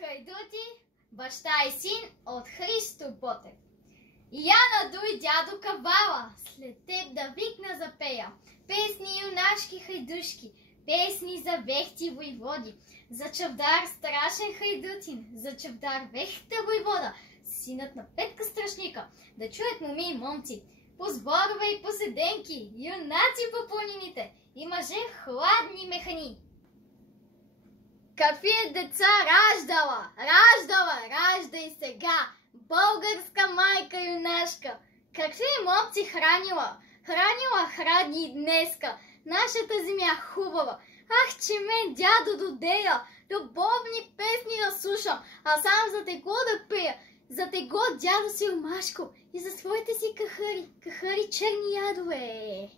Хайдути, баща и син от Христо Ботев. Я надуй дядо Кавала, след теб да викна запея. Песни юнашки хайдушки, песни за вехти войводи, за чавдар страшен хайдутин, за чавдар вехта войвода, синът на Петка Страшника, да чуят моми и момци, по сборове и по седенки, юнаци по планините и мъже хладни механи. Какви е деца раждай сега, българска майка юнашка. Какви момци хранила храни и днеска, нашата земя хубава. Ах, че мен дядо додея, любовни песни да слушам, а сам за тегло да пея, за тегло дядо си омашко и за своите си кахари черни ядове.